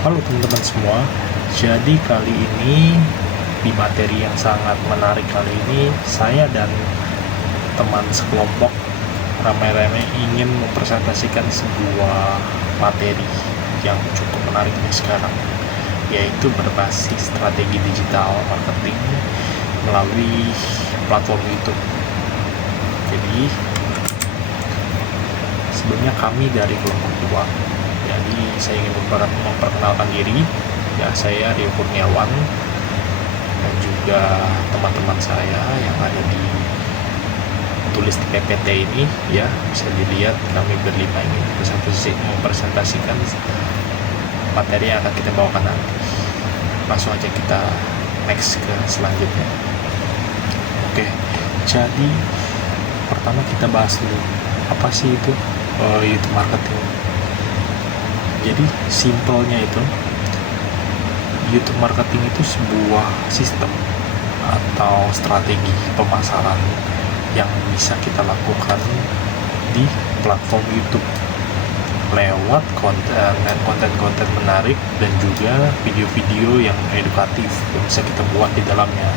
Halo teman-teman semua, jadi kali ini di materi yang sangat menarik kali ini saya dan teman sekelompok ramai-ramai ingin mempresentasikan sebuah materi yang cukup menarik nih sekarang, yaitu berbasis strategi digital marketing melalui platform YouTube. Jadi sebelumnya kami dari kelompok 2. Jadi saya ingin memperkenalkan diri. Ya, saya Rio Kurniawan dan juga teman-teman saya yang ada di tulis di PPT ini, ya bisa dilihat kami berlima ini mempresentasikan materi yang akan kita bawakan nanti. Langsung aja kita next ke selanjutnya. Oke, jadi pertama kita bahas dulu apa sih itu YouTube marketing. Jadi simpelnya itu YouTube marketing itu sebuah sistem atau strategi pemasaran yang bisa kita lakukan di platform YouTube lewat konten-konten menarik dan juga video-video yang edukatif yang bisa kita buat di dalamnya,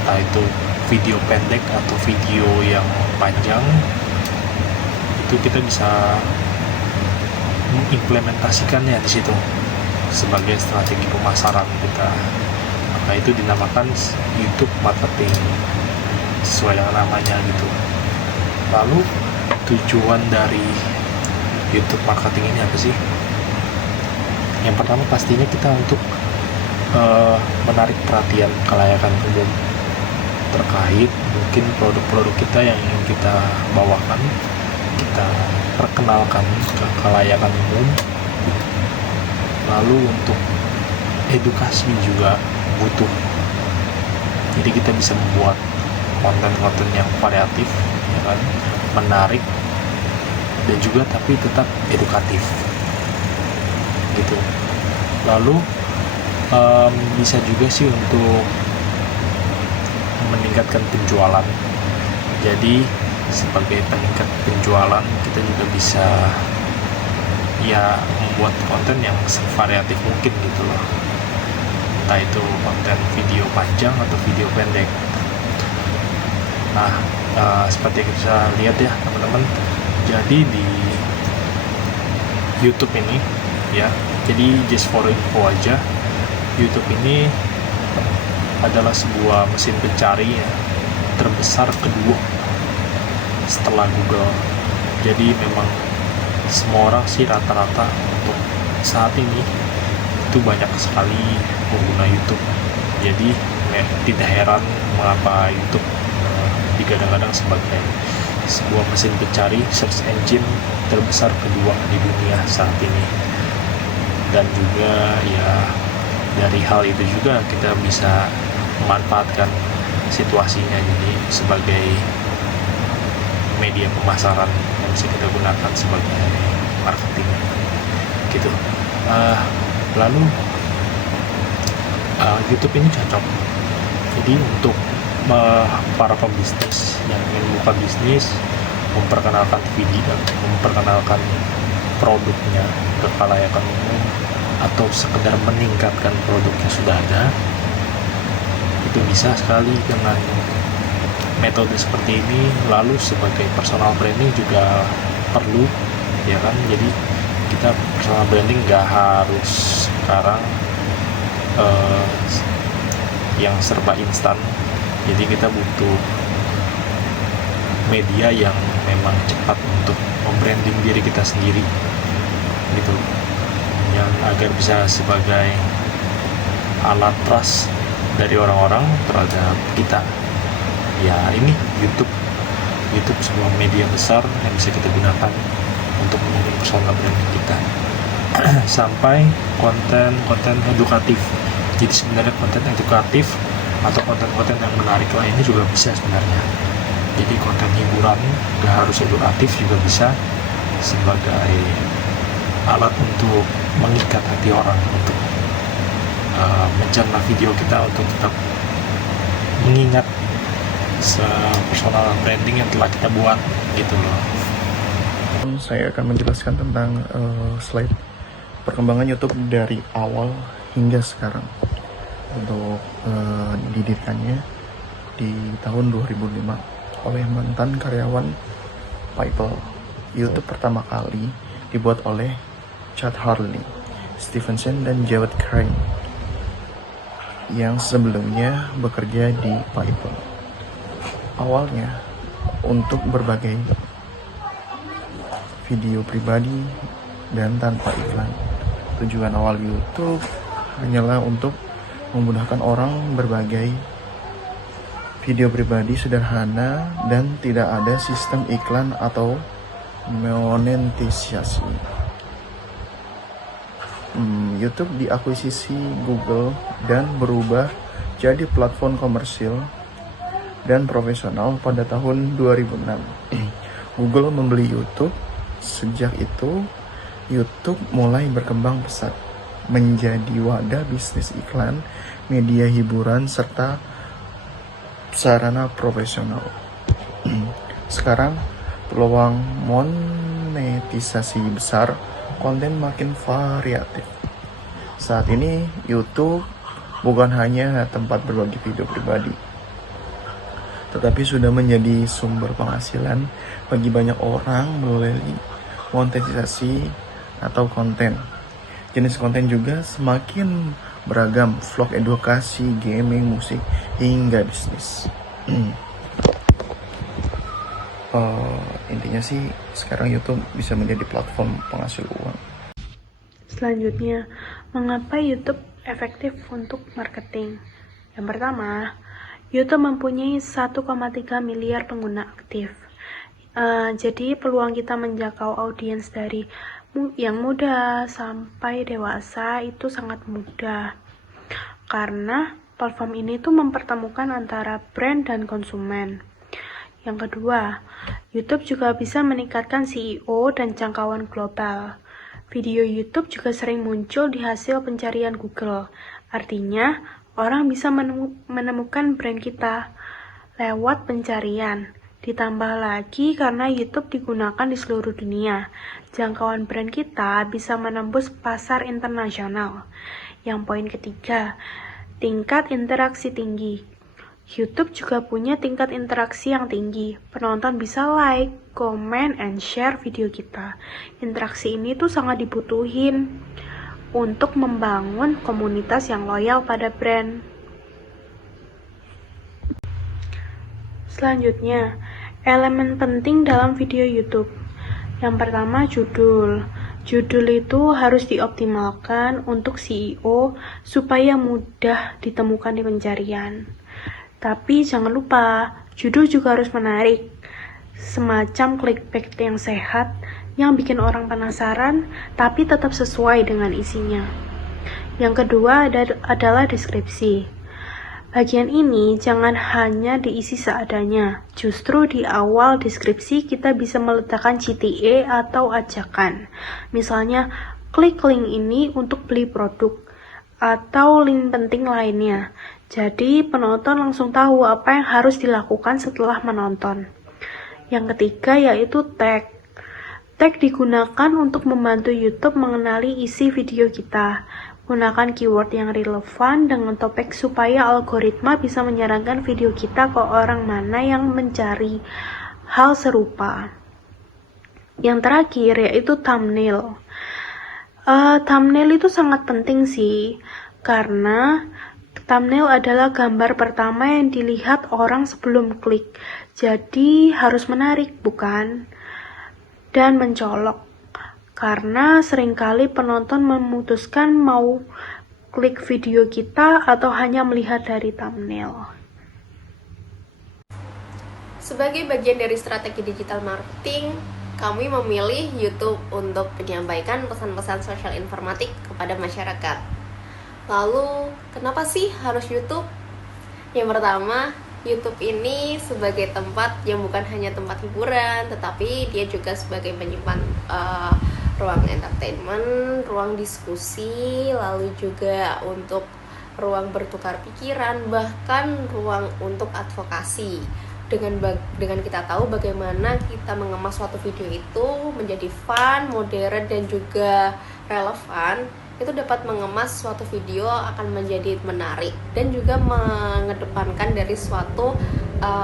entah itu video pendek atau video yang panjang. Itu kita bisa mengimplementasikannya di situ sebagai strategi pemasaran kita. Maka itu dinamakan YouTube marketing sesuai dengan namanya gitu. Lalu tujuan dari YouTube marketing ini apa sih? Yang pertama pastinya kita untuk menarik perhatian khalayak umum terkait mungkin produk-produk kita yang ingin kita bawakan, kita perkenalkan ke khalayak umum. Lalu untuk edukasi juga butuh, jadi kita bisa membuat konten-konten yang variatif, ya kan, menarik dan juga tapi tetap edukatif gitu. Lalu bisa juga sih untuk meningkatkan penjualan. Jadi sebagai peningkat penjualan kita juga bisa ya membuat konten yang variatif mungkin gitu loh, entah itu konten video panjang atau video pendek. Nah, seperti yang bisa lihat ya teman-teman, jadi di YouTube ini ya, jadi just for info aja, YouTube ini adalah sebuah mesin pencari ya, terbesar kedua setelah Google. Jadi memang semua orang sih rata-rata untuk saat ini itu banyak sekali pengguna YouTube. Jadi tidak heran mengapa YouTube digadang-gadang sebagai sebuah mesin pencari search engine terbesar kedua di dunia saat ini. Dan juga ya dari hal itu juga kita bisa memanfaatkan situasinya jadi sebagai media pemasaran yang bisa kita gunakan sebagai marketing gitu. Lalu YouTube ini cocok jadi untuk para pembisnis yang ingin buka bisnis, memperkenalkan produknya ke khalayak umum atau sekedar meningkatkan produk yang sudah ada. Itu bisa sekali dengan metode seperti ini. Lalu sebagai personal branding juga perlu, ya kan. Jadi kita personal branding nggak harus sekarang yang serba instan. Jadi kita butuh media yang memang cepat untuk membranding diri kita sendiri gitu, yang agar bisa sebagai alat trust dari orang-orang terhadap kita. Ya ini YouTube sebuah media besar yang bisa kita gunakan untuk membangun personal branding kita. Sampai konten edukatif. Jadi sebenarnya konten edukatif atau konten-konten yang menarik lainnya juga bisa sebenarnya. Jadi konten hiburan gak harus edukatif juga bisa sebagai alat untuk mengikat hati orang untuk mencerna video kita untuk tetap mengingat personal branding yang telah kita buat gitu loh. Saya akan menjelaskan tentang slide perkembangan YouTube dari awal hingga sekarang. Untuk didirikannya di tahun 2005 oleh mantan karyawan PayPal. YouTube pertama kali dibuat oleh Chad Hurley, Stevenson, dan Jawed Karim yang sebelumnya bekerja di PayPal. Awalnya untuk berbagai video pribadi dan tanpa iklan. Tujuan awal YouTube hanyalah untuk memudahkan orang berbagai video pribadi sederhana dan tidak ada sistem iklan atau monetisasi. YouTube diakuisisi Google dan berubah jadi platform komersil dan profesional pada tahun 2006. Google membeli YouTube. Sejak itu, YouTube mulai berkembang pesat menjadi wadah bisnis iklan, media hiburan, serta sarana profesional. Sekarang, peluang monetisasi besar, konten makin variatif. Saat ini, YouTube bukan hanya tempat berbagi video pribadi, tetapi sudah menjadi sumber penghasilan bagi banyak orang melalui monetisasi atau konten. Jenis konten juga semakin beragam, vlog edukasi, gaming, musik, hingga bisnis. Intinya sih sekarang YouTube bisa menjadi platform penghasil uang. Selanjutnya, mengapa YouTube efektif untuk marketing? Yang pertama, YouTube mempunyai 1,3 miliar pengguna aktif. Jadi peluang kita menjangkau audiens dari yang muda sampai dewasa itu sangat mudah. Karena platform ini tuh mempertemukan antara brand dan konsumen. Yang kedua, YouTube juga bisa meningkatkan SEO dan jangkauan global. Video YouTube juga sering muncul di hasil pencarian Google. Artinya, orang bisa menemukan brand kita lewat pencarian. Ditambah lagi karena YouTube digunakan di seluruh dunia, jangkauan brand kita bisa menembus pasar internasional. Yang poin ketiga, tingkat interaksi tinggi. YouTube juga punya tingkat interaksi yang tinggi. Penonton bisa like, comment, and share video kita. Interaksi ini tuh sangat dibutuhin untuk membangun komunitas yang loyal pada brand. Selanjutnya, elemen penting dalam video YouTube. Yang pertama, judul. Judul itu harus dioptimalkan untuk SEO supaya mudah ditemukan di pencarian. Tapi jangan lupa, judul juga harus menarik. Semacam clickbait yang sehat, yang bikin orang penasaran, tapi tetap sesuai dengan isinya. Yang kedua adalah deskripsi. Bagian ini jangan hanya diisi seadanya. Justru di awal deskripsi kita bisa meletakkan CTA atau ajakan. Misalnya, klik link ini untuk beli produk atau link penting lainnya. Jadi penonton langsung tahu apa yang harus dilakukan setelah menonton. Yang ketiga yaitu tag. Tag digunakan untuk membantu YouTube mengenali isi video kita. Gunakan keyword yang relevan dengan topik supaya algoritma bisa menyarankan video kita ke orang mana yang mencari hal serupa. Yang terakhir yaitu thumbnail. Thumbnail itu sangat penting sih, karena thumbnail adalah gambar pertama yang dilihat orang sebelum klik. Jadi harus menarik, bukan? Dan mencolok. Karena seringkali penonton memutuskan mau klik video kita atau hanya melihat dari thumbnail. Sebagai bagian dari strategi digital marketing, kami memilih YouTube untuk menyampaikan pesan-pesan sosial informatif kepada masyarakat. Lalu, kenapa sih harus YouTube? Yang pertama, YouTube ini sebagai tempat yang bukan hanya tempat hiburan, tetapi dia juga sebagai penyimpan ruang entertainment, ruang diskusi, lalu juga untuk ruang bertukar pikiran, bahkan ruang untuk advokasi. dengan kita tahu bagaimana kita mengemas suatu video itu menjadi fun, modern, dan juga relevan, itu dapat mengemas suatu video akan menjadi menarik dan juga mengedepankan dari suatu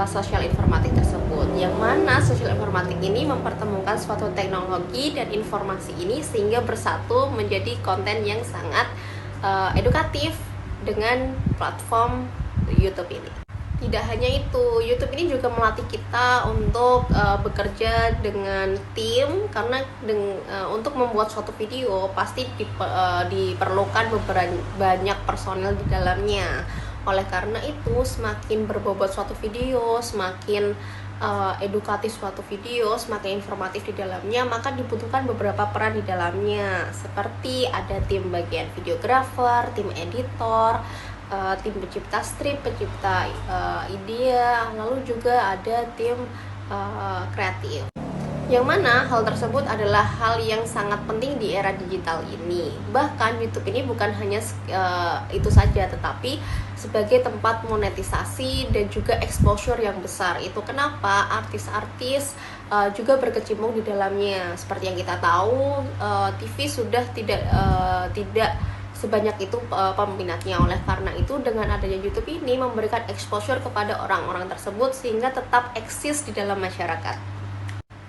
sosial informatik tersebut, yang mana sosial informatik ini mempertemukan suatu teknologi dan informasi ini sehingga bersatu menjadi konten yang sangat edukatif dengan platform YouTube ini. Tidak hanya itu, YouTube ini juga melatih kita untuk bekerja dengan tim, karena untuk membuat suatu video pasti diperlukan banyak personel di dalamnya. Oleh karena itu, semakin berbobot suatu video, semakin edukatif suatu video, semakin informatif di dalamnya, maka dibutuhkan beberapa peran di dalamnya, seperti ada tim bagian videografer, tim editor, tim pencipta strip, pencipta ide, lalu juga ada tim kreatif. Yang mana hal tersebut adalah hal yang sangat penting di era digital ini. Bahkan YouTube ini bukan hanya itu saja, tetapi sebagai tempat monetisasi dan juga exposure yang besar. Itu kenapa artis-artis juga berkecimpung di dalamnya. Seperti yang kita tahu, TV sudah tidak sebanyak itu peminatnya. Oleh karena itu, dengan adanya YouTube ini memberikan exposure kepada orang-orang tersebut sehingga tetap eksis di dalam masyarakat.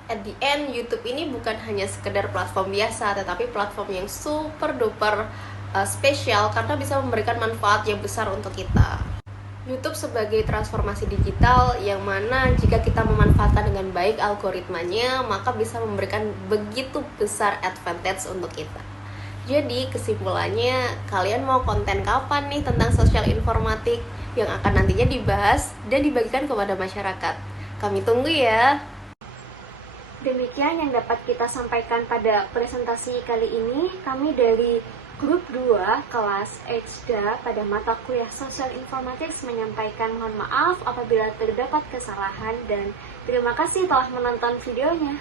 At the end, YouTube ini bukan hanya sekedar platform biasa, tetapi platform yang super duper spesial karena bisa memberikan manfaat yang besar untuk kita. YouTube sebagai transformasi digital yang mana jika kita memanfaatkan dengan baik algoritmanya, maka bisa memberikan begitu besar advantage untuk kita. Jadi kesimpulannya, kalian mau konten kapan nih tentang sosial informatik yang akan nantinya dibahas dan dibagikan kepada masyarakat? Kami tunggu ya. Demikian yang dapat kita sampaikan pada presentasi kali ini. Kami dari Grup 2 kelas EJDA pada mata kuliah Sosial Informatics menyampaikan mohon maaf apabila terdapat kesalahan dan terima kasih telah menonton videonya.